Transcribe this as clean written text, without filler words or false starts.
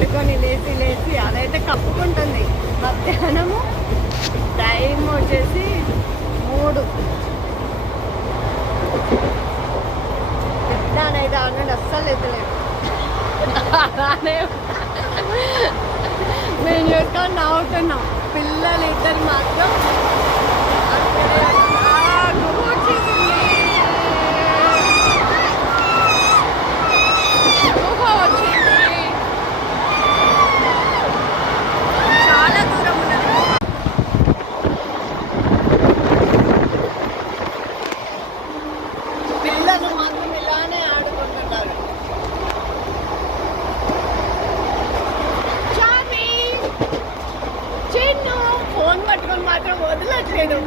పడుకొని లేచి లేచి అదైతే కప్పుకుంటుంది. మధ్యాహ్నము టైం వచ్చేసి 3. పెద్దనైతే ఆల్రెడీ అస్సలు ఎత్తలేదు. అలానే మేము చూసుకొని నవ్వుతున్నాం. పిల్లలు ఇద్దరు మాత్రం చాలా దూరం ఉన్నది. పిల్లలు మాత్రం ఇలానే ఆడుకుంటున్నారు. చిన్ను ఫోన్ పట్టుకొని మాత్రం వదలట్లేదు.